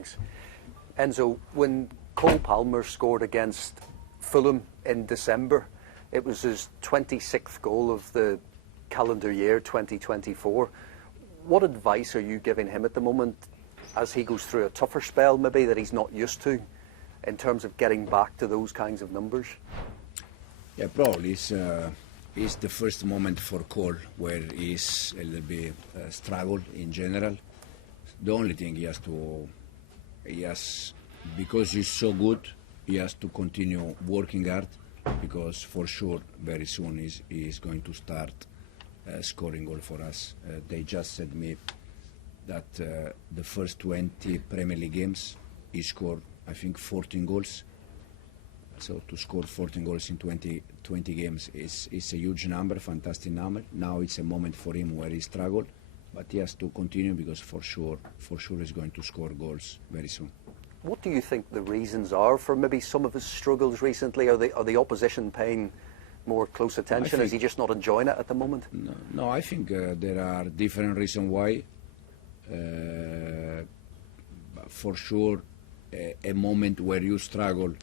Thanks. Enzo, when Cole Palmer scored against Fulham in December, it was his 26th goal of the calendar year 2024. What advice are you giving him at the moment as he goes through a tougher spell maybe that he's not used to in terms of getting back to those kinds of numbers? Yeah, probably it's the first moment for Cole where he's a little bit struggled in general. The only thing because he's so good, he has to continue working hard, because for sure very soon he's going to start scoring goal for us. They just said me that the first 20 Premier League games he scored, I think, 14 goals. So to score 14 goals in 20 games is a huge number, fantastic number. Now it's a moment for him where he struggled, but he has to continue, because for sure he's going to score goals very soon. What do you think the reasons are for maybe some of his struggles recently? Are the opposition paying more close attention? Is he just not enjoying it at the moment? No, I think there are different reasons why. For sure, a moment where you struggle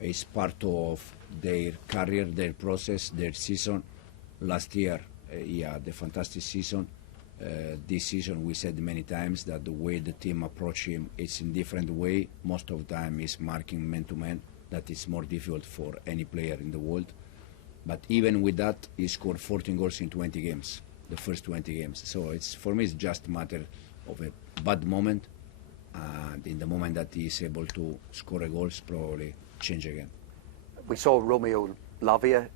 is part of their career, their process, their season. Last year, he had a fantastic season. This season, we said many times that the way the team approach him is in different way. Most of the time, is marking man-to-man. That is more difficult for any player in the world. But even with that, he scored 14 goals in 20 games, the first 20 games. So for me, it's just a matter of a bad moment. And in the moment that he is able to score a goal, probably change again. We saw Romeo Lavia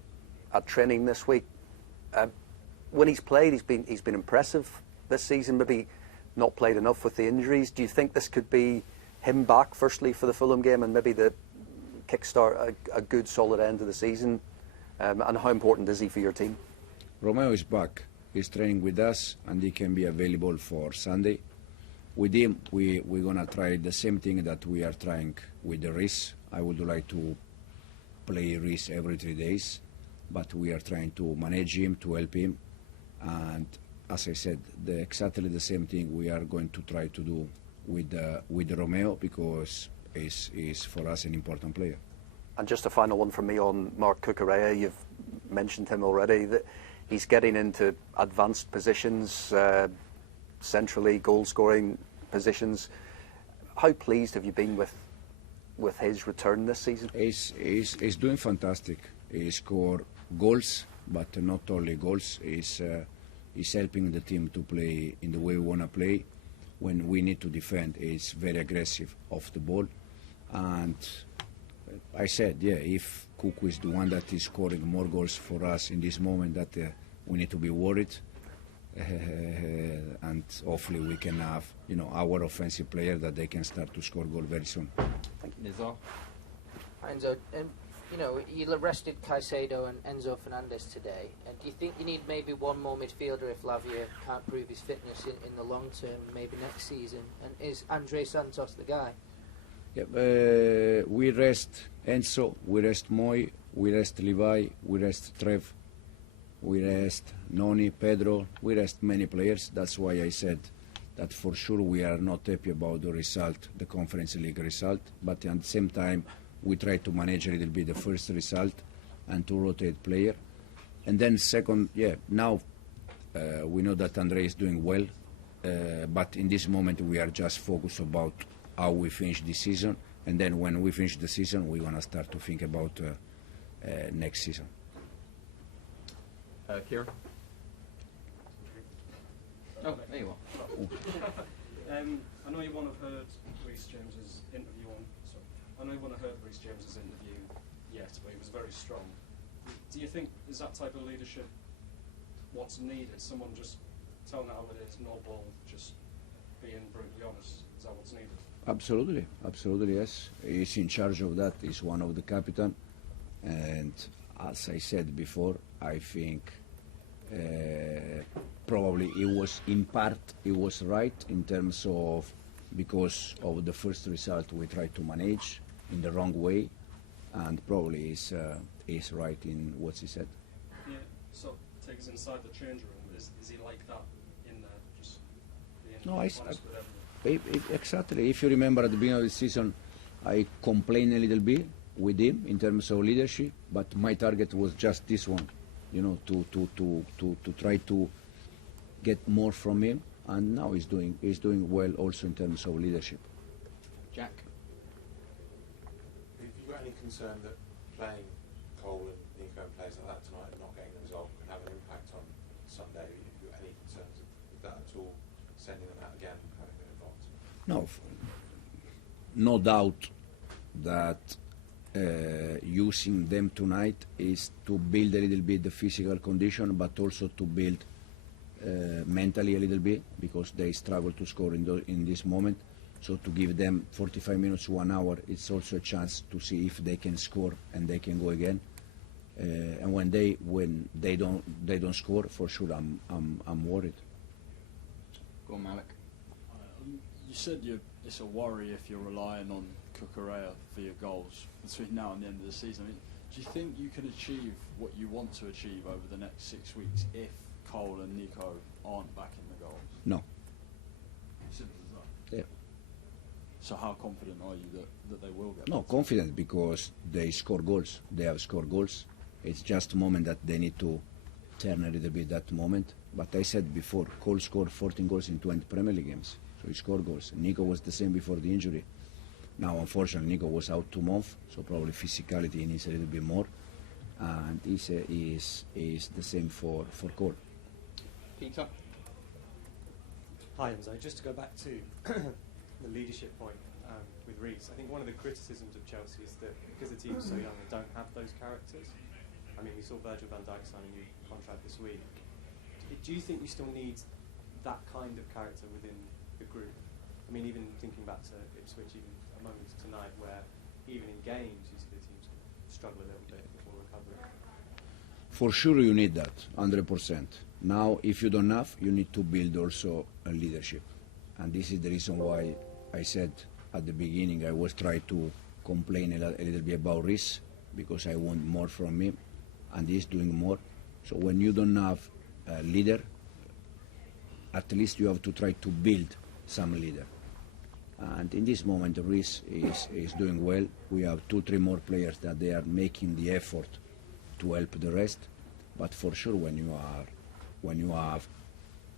at training this week. When he's played, he's been impressive this season. Maybe not played enough with the injuries. Do you think this could be him back, firstly, for the Fulham game, and maybe the kickstart a good solid end to the season? And how important is he for your team? Romeo is back. He's training with us, and he can be available for Sunday. With him, we're gonna try the same thing that we are trying with the Reece. I would like to play Reece every 3 days, but we are trying to manage him, to help him. And as I said, exactly the same thing we are going to try to do with Romeo, because he's for us an important player. And just a final one from me on Marc Cucurella. You've mentioned him already, that he's getting into advanced positions, centrally goal-scoring positions. How pleased have you been with his return this season? He's doing fantastic. He scored goals, but not only goals. He's helping the team to play in the way we want to play. When we need to defend, he's very aggressive off the ball. And I said, yeah, if Cucu is the one that is scoring more goals for us in this moment, that we need to be worried. And hopefully we can have, our offensive player that they can start to score goal very soon. Thank you, Enzo. Enzo, you rested Caicedo and Enzo Fernandez today. And do you think you need maybe one more midfielder if Lavia can't prove his fitness in the long term, maybe next season? And is Andre Santos the guy? Yeah, we rest Enzo, we rest Moy, we rest Levi, we rest Trev, we rest Noni, Pedro, we rest many players. That's why I said that for sure we are not happy about the result, the Conference League result, but at the same time we try to manage a little bit the first result and to rotate player. And then second, now we know that Andre is doing well, but in this moment we are just focused about how we finish this season, and then when we finish the season we're going to start to think about next season. Kieran? Oh, there you are. I know you want to have heard Reece James's interview yet, but he was very strong. Do you think is that type of leadership what's needed? Someone just telling it how it is, no bull, just being brutally honest. Is that what's needed? Absolutely, yes. He's in charge of that. He's one of the captain, and as I said before, I think probably it was right in terms of, because of the first result we tried to manage in the wrong way, and probably is right in what he said. Yeah. So take us inside the change room. Is he like that in there, just being honest with everyone? Exactly. If you remember at the beginning of the season, I complained a little bit with him in terms of leadership, but my target was just this one, to try to get more from him, and now he's doing well also in terms of leadership. Jack? Have you got any concern that playing Cole and Nico and players like that tonight and not getting the result can have an impact on Sunday? Have you got any concerns with that at all, sending them out again, having them involved? No, no doubt that using them tonight is to build a little bit the physical condition, but also to build mentally a little bit, because they struggle to score in this moment. So to give them 45 minutes to 1 hour, it's also a chance to see if they can score and they can go again. And when they don't score, for sure I'm worried. Go on, Malik. You said it's a worry if you're relying on Cucurella for your goals between now and the end of the season. I mean, do you think you can achieve what you want to achieve over the next 6 weeks if Cole and Nico aren't back in the goals? No. Simple as that. Yeah. So how confident are you that they will get No, back? confident because they score goals. They have scored goals. It's just a moment that they need to turn a little bit that moment. But I said before, Cole scored 14 goals in 20 Premier League games. So he scored goals. Nico was the same before the injury. Now, unfortunately, Nico was out 2 months, so probably physicality needs a little bit more. And is the same for Cole. Peter? Hi, Enzo. Just to go back to the leadership point with Reece, I think one of the criticisms of Chelsea is that because the team's so young, they don't have those characters. I mean, we saw Virgil van Dijk sign a new contract this week. Do you think you still need that kind of character within the group? I mean, even thinking back to Ipswich, even a moment tonight where even in games you see the teams struggle a little bit before recovering. For sure you need that, 100%. Now, if you don't have, you need to build also a leadership. And this is the reason why I said at the beginning I was trying to complain a little bit about Reece, because I want more from him, and he's doing more. So when you don't have a leader, at least you have to try to build some leader. And in this moment, Reece is doing well. We have 2-3 more players that they are making the effort to help the rest. But for sure, when you have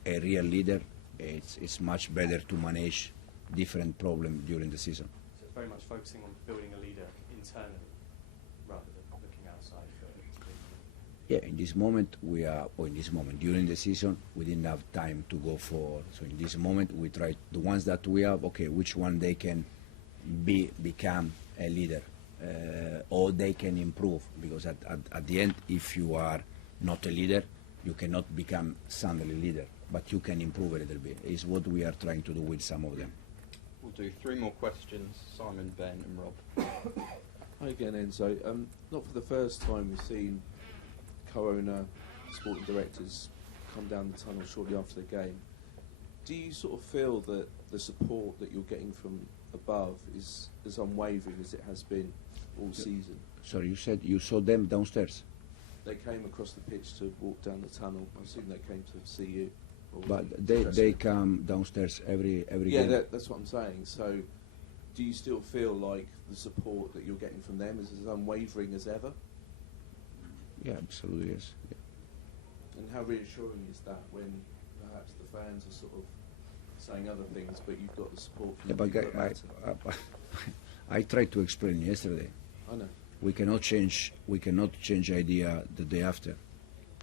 a real leader, it's much better to manage different problems during the season. So it's very much focusing on building a leader internally rather than looking outside for it. Yeah, in this moment during the season we didn't have time to go for. So in this moment we try the ones that we have. Okay, which one they can become a leader, or they can improve. Because at the end, if you are not a leader, you cannot become suddenly leader, but you can improve a little bit. Is what we are trying to do with some of them. We'll do 3 more questions. Simon, Ben and Rob. Hi again, Enzo. Not for the first time we've seen co-owner, sporting directors come down the tunnel shortly after the game. Do you sort of feel that the support that you're getting from above is as unwavering as it has been all season? Sorry, you said you saw them downstairs, They came across the pitch to walk down the tunnel. I assume they came to see you. Or but was it they dressing? come downstairs every Yeah, game. that's what I'm saying. So, do you still feel like the support that you're getting from them is as unwavering as ever? Yeah, absolutely, yes. Yeah. And how reassuring is that when perhaps the fans are sort of saying other things, but you've got the support from Yeah, the but people that matter? I tried to explain yesterday. I know. We cannot change idea the day after.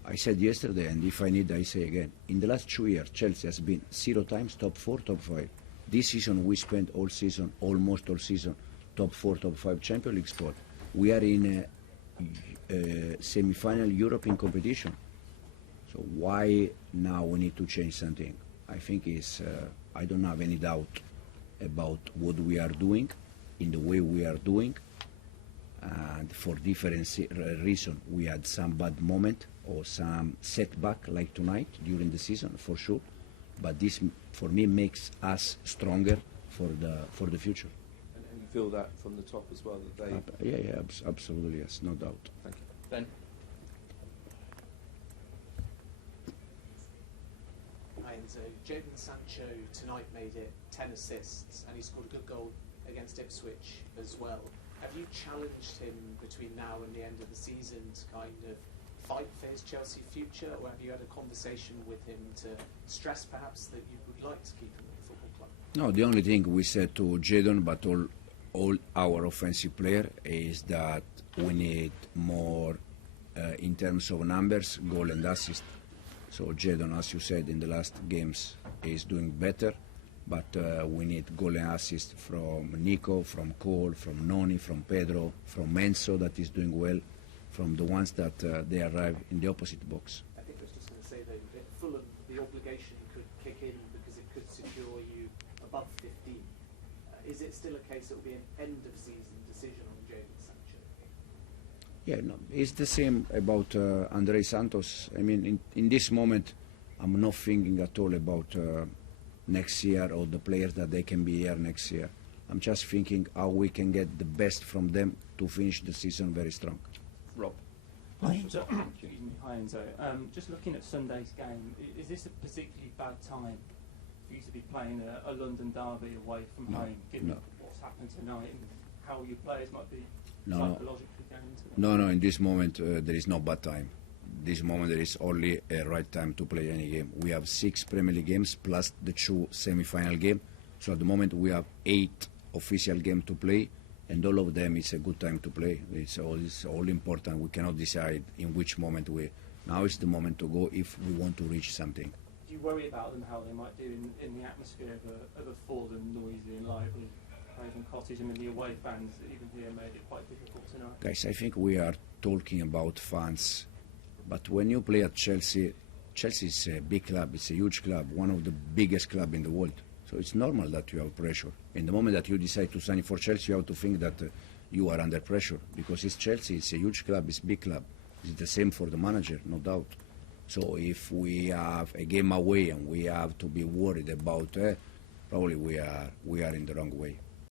I said yesterday, and if I need, I say again. In the last 2 years, Chelsea has been 0 times top 4, top 5. This season, we spent almost all season, top 4, top 5 Champions League spot. We are in a semi-final European competition. So why now we need to change something? I think I don't have any doubt about what we are doing, in the way we are doing. And for different reasons, we had some bad moment or some setback like tonight during the season, for sure. But this, for me, makes us stronger for the future. And you feel that from the top as well, that they... Yeah, absolutely, yes, no doubt. Thank you. Ben? Hi, Enzo. Jadon Sancho tonight made it 10 assists, and he scored a good goal against Ipswich as well. Have you challenged him between now and the end of the season to kind of fight for his Chelsea future, or have you had a conversation with him to stress perhaps that you would like to keep him at the football club? No, the only thing we said to Jadon, but all our offensive player, is that we need more in terms of numbers, goal and assist. So Jadon, as you said, in the last games is doing better, but we need goal and assist from Nico, from Cole, from Noni, from Pedro, from Enzo that is doing well, from the ones that they arrive in the opposite box. I think I was just going to say that at Fulham, the obligation could kick in because it could secure you above 15. Is it still a case it will be an end-of-season decision on Jadon Sancho? Yeah, no, it's the same about Andrei Santos. I mean, in this moment, I'm not thinking at all about next year or the players that they can be here next year. I'm just thinking how we can get the best from them to finish the season very strong. Rob. Hi, Enzo. Excuse me. Hi, Enzo. Just looking at Sunday's game, is this a particularly bad time for you to be playing a London derby away from home, given what's happened tonight and how your players might be psychologically going into it? No, in this moment there is no bad time. This moment there is only a right time to play any game. We have 6 Premier League games plus the 2 semi-final games. So at the moment we have 8 official games to play, and all of them it's a good time to play. It's all important. We cannot decide in which moment now is the moment to go if we want to reach something. Do you worry about them, how they might do in the atmosphere of a Fulham, noisy and lively Craven Cottage? I mean, the away fans, even here, made it quite difficult tonight. Guys, I think we are talking about fans, but when you play at Chelsea, Chelsea is a big club, it's a huge club, one of the biggest clubs in the world. So it's normal that you have pressure. In the moment that you decide to sign for Chelsea, you have to think that you are under pressure, because it's Chelsea, it's a huge club, it's a big club. It's the same for the manager, no doubt. So if we have a game away and we have to be worried about, probably we are in the wrong way.